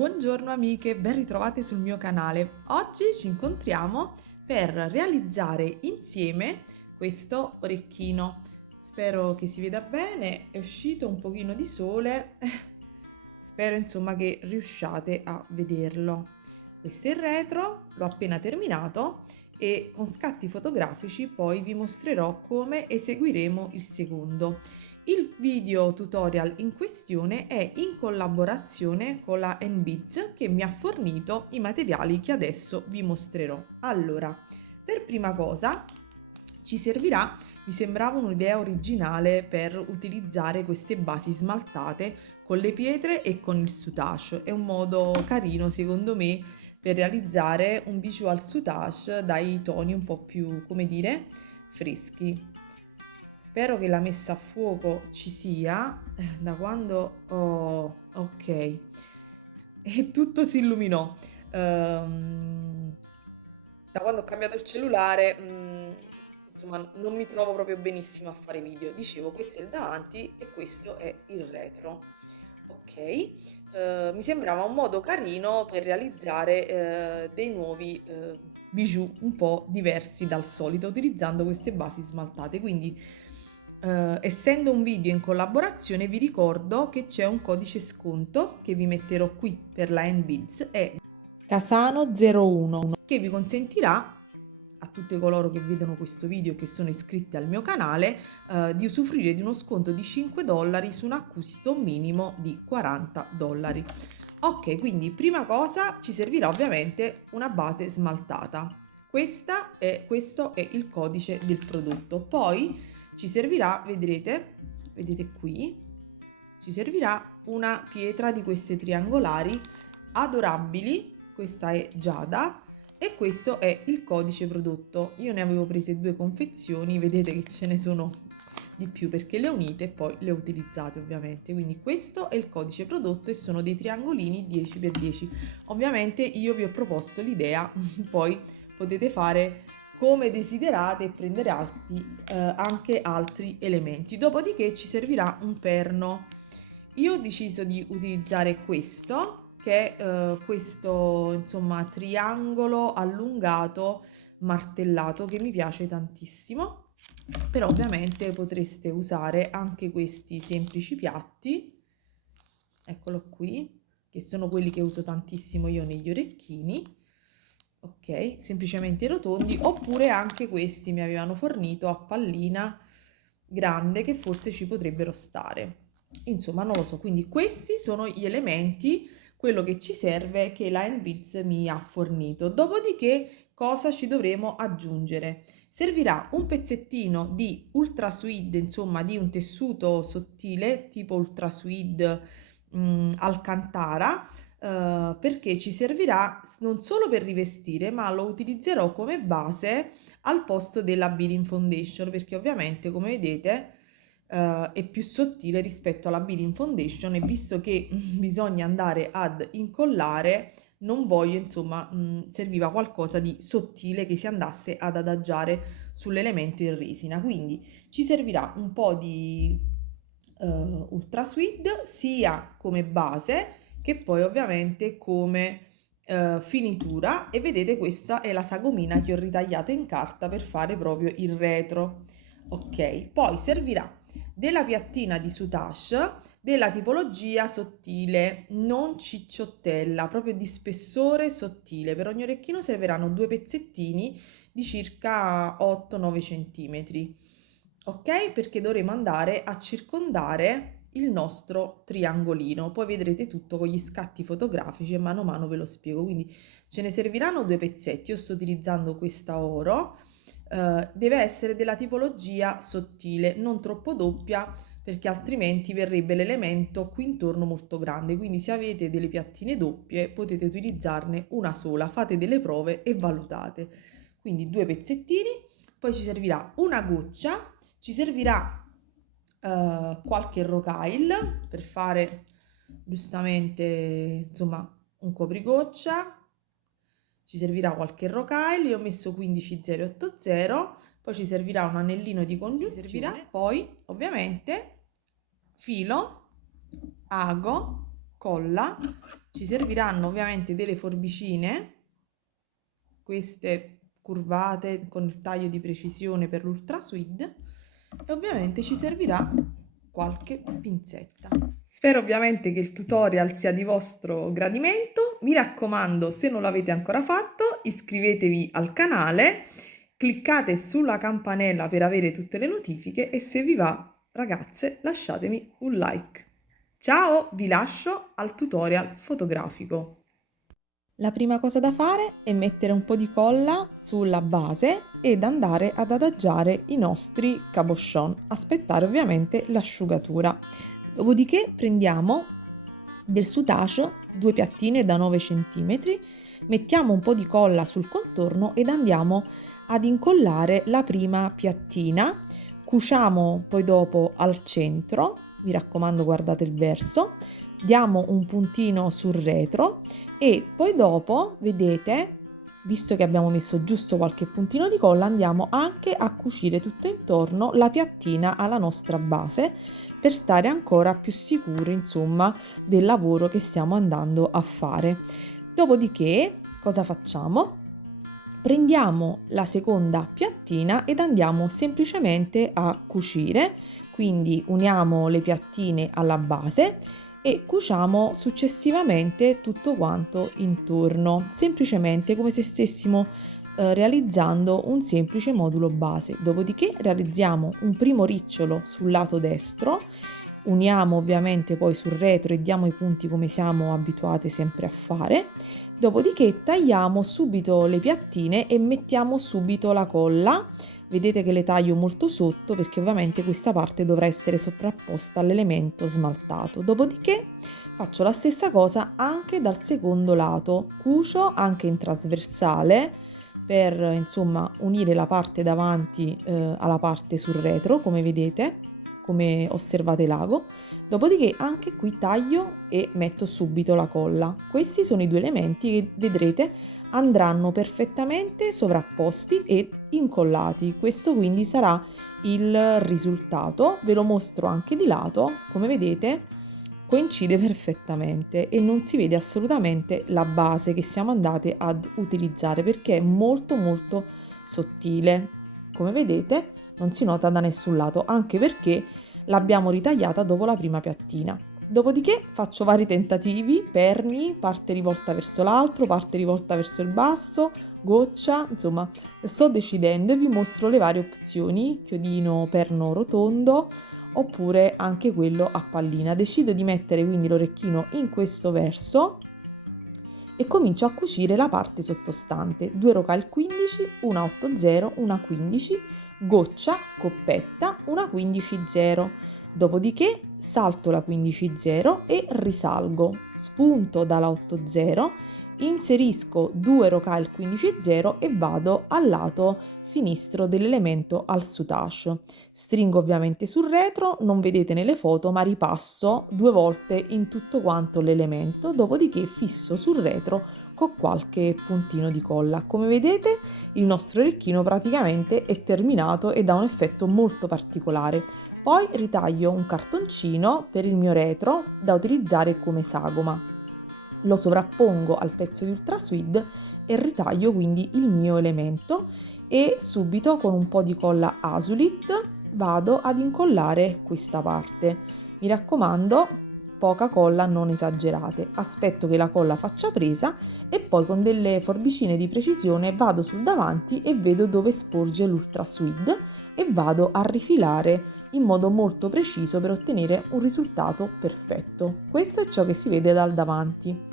Buongiorno amiche, ben ritrovate sul mio canale. Oggi ci incontriamo per realizzare insieme questo orecchino. Spero che si veda bene, è uscito un pochino di sole, spero insomma che riusciate a vederlo. Questo è il retro, l'ho appena terminato e con scatti fotografici poi vi mostrerò come eseguiremo il secondo. Il video tutorial in questione è in collaborazione con la NBiz che mi ha fornito i materiali che adesso vi mostrerò. Allora, per prima cosa ci servirà, mi sembrava un'idea originale per utilizzare queste basi smaltate con le pietre e con il soutache. È un modo carino secondo me per realizzare un visual soutache dai toni un po' più, come dire, freschi. Spero che la messa a fuoco ci sia, da quando ok, e tutto si illuminò. Da quando ho cambiato il cellulare, insomma, non mi trovo proprio benissimo a fare video. Dicevo, questo è il davanti e questo è il retro. Ok, mi sembrava un modo carino per realizzare dei nuovi bijou un po' diversi dal solito utilizzando queste basi smaltate. Quindi, essendo un video in collaborazione, vi ricordo che c'è un codice sconto che vi metterò qui per la NBiz, è Casano01, che vi consentirà a tutte coloro che vedono questo video e che sono iscritti al mio canale di usufruire di uno sconto di $5 su un acquisto minimo di $40. Ok, quindi prima cosa ci servirà ovviamente una base smaltata. Questo è il codice del prodotto. Poi ci servirà, vedete qui, ci servirà una pietra di queste triangolari adorabili. Questa è Giada e questo è il codice prodotto. Io ne avevo prese 2 confezioni, vedete che ce ne sono di più perché le ho unite e poi le ho utilizzate ovviamente. Quindi questo è il codice prodotto e sono dei triangolini 10x10. Ovviamente io vi ho proposto l'idea, poi potete fare come desiderate e prendere anche altri elementi. Dopodiché ci servirà un perno. Io ho deciso di utilizzare questo, che è questo insomma triangolo allungato martellato che mi piace tantissimo, però ovviamente potreste usare anche questi semplici piatti, eccolo qui, che sono quelli che uso tantissimo io negli orecchini, ok, semplicemente rotondi, oppure anche questi mi avevano fornito a pallina grande che forse ci potrebbero stare. Insomma, non lo so, quindi questi sono gli elementi, quello che ci serve che la NBiz mi ha fornito. Dopodiché cosa ci dovremo aggiungere? Servirà un pezzettino di ultra suede, insomma di un tessuto sottile tipo ultra suede alcantara, perché ci servirà non solo per rivestire, ma lo utilizzerò come base al posto della beading foundation, perché ovviamente come vedete è più sottile rispetto alla beading foundation e visto che bisogna andare ad incollare non voglio, insomma, serviva qualcosa di sottile che si andasse ad adagiare sull'elemento in resina. Quindi ci servirà un po' di ultra suede sia come base che poi ovviamente come finitura, e vedete questa è la sagomina che ho ritagliato in carta per fare proprio il retro. Ok, poi servirà della piattina di soutache della tipologia sottile, non cicciottella, proprio di spessore sottile. Per ogni orecchino serviranno 2 pezzettini di circa 8-9 cm. Ok? Perché dovremo andare a circondare il nostro triangolino. Poi vedrete tutto con gli scatti fotografici e mano a mano ve lo spiego. Quindi ce ne serviranno 2 pezzetti. Io sto utilizzando questa oro. Deve essere della tipologia sottile, non troppo doppia perché altrimenti verrebbe l'elemento qui intorno molto grande. Quindi se avete delle piattine doppie potete utilizzarne una sola, fate delle prove e valutate. Quindi 2 pezzettini, poi ci servirà una goccia, ci servirà qualche rocaille per fare giustamente insomma un coprigoccia, ci servirà qualche rocaille, io ho messo 15080, poi ci servirà un anellino di congiunzione, servirà poi ovviamente filo, ago, colla Ci serviranno ovviamente delle forbicine, queste curvate con il taglio di precisione per l'Ultra Sweet, e ovviamente ci servirà qualche pinzetta. Spero ovviamente che il tutorial sia di vostro gradimento. Mi raccomando, se non l'avete ancora fatto, iscrivetevi al canale, cliccate sulla campanella per avere tutte le notifiche e se vi va, ragazze, lasciatemi un like. Ciao, vi lascio al tutorial fotografico. La prima cosa da fare è mettere un po' di colla sulla base ed andare ad adagiare i nostri cabochon, aspettare ovviamente l'asciugatura. Dopodiché prendiamo del soutache, 2 piattine da 9 cm, mettiamo un po' di colla sul contorno ed andiamo ad incollare la prima piattina, cuciamo poi dopo al centro, mi raccomando guardate il verso, diamo un puntino sul retro e poi dopo, vedete, visto che abbiamo messo giusto qualche puntino di colla, andiamo anche a cucire tutto intorno la piattina alla nostra base per stare ancora più sicuri, insomma, del lavoro che stiamo andando a fare. Dopodiché, cosa facciamo? Prendiamo la seconda piattina ed andiamo semplicemente a cucire, quindi uniamo le piattine alla base e cuciamo successivamente tutto quanto intorno, semplicemente come se stessimo realizzando un semplice modulo base. Dopodiché realizziamo un primo ricciolo sul lato destro, uniamo ovviamente poi sul retro e diamo i punti come siamo abituati sempre a fare. Dopodiché tagliamo subito le piattine e mettiamo subito la colla. Vedete che le taglio molto sotto perché ovviamente questa parte dovrà essere sovrapposta all'elemento smaltato. Dopodiché faccio la stessa cosa anche dal secondo lato, cucio anche in trasversale per insomma unire la parte davanti alla parte sul retro, come vedete, come osservate l'ago. Dopodiché anche qui taglio e metto subito la colla. Questi sono i due elementi che vedrete andranno perfettamente sovrapposti ed incollati. Questo quindi sarà il risultato. Ve lo mostro anche di lato, come vedete coincide perfettamente e non si vede assolutamente la base che siamo andate ad utilizzare perché è molto molto sottile. Come vedete non si nota da nessun lato, anche perché l'abbiamo ritagliata dopo la prima piattina. Dopodiché faccio vari tentativi, perni, parte rivolta verso l'altro, parte rivolta verso il basso, goccia, insomma sto decidendo e vi mostro le varie opzioni, chiodino perno rotondo oppure anche quello a pallina. Decido di mettere quindi l'orecchino in questo verso e comincio a cucire la parte sottostante, 2 rocaille 15, una 8-0, una 15, goccia, coppetta, una 15-0. Dopodiché salto la 15-0 e risalgo, spunto dalla 8-0, inserisco 2 rocaille 15-0 e vado al lato sinistro dell'elemento al soutache. Stringo ovviamente sul retro, non vedete nelle foto, ma ripasso 2 volte in tutto quanto l'elemento, dopodiché fisso sul retro con qualche puntino di colla. Come vedete il nostro orecchino praticamente è terminato ed ha un effetto molto particolare. Poi ritaglio un cartoncino per il mio retro da utilizzare come sagoma. Lo sovrappongo al pezzo di Ultra Sweet e ritaglio quindi il mio elemento e subito con un po' di colla Azulit vado ad incollare questa parte. Mi raccomando, poca colla, non esagerate. Aspetto che la colla faccia presa e poi con delle forbicine di precisione vado sul davanti e vedo dove sporge l'Ultra Sweet e vado a rifilare in modo molto preciso per ottenere un risultato perfetto. Questo è ciò che si vede dal davanti.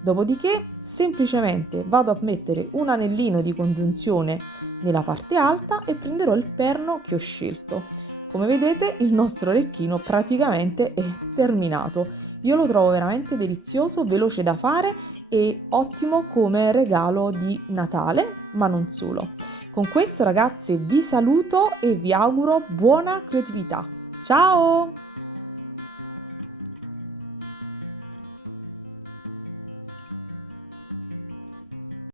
Dopodiché semplicemente vado a mettere un anellino di congiunzione nella parte alta e prenderò il perno che ho scelto. Come vedete il nostro orecchino praticamente è terminato. Io lo trovo veramente delizioso, veloce da fare e ottimo come regalo di Natale, ma non solo. Con questo ragazze vi saluto e vi auguro buona creatività. Ciao!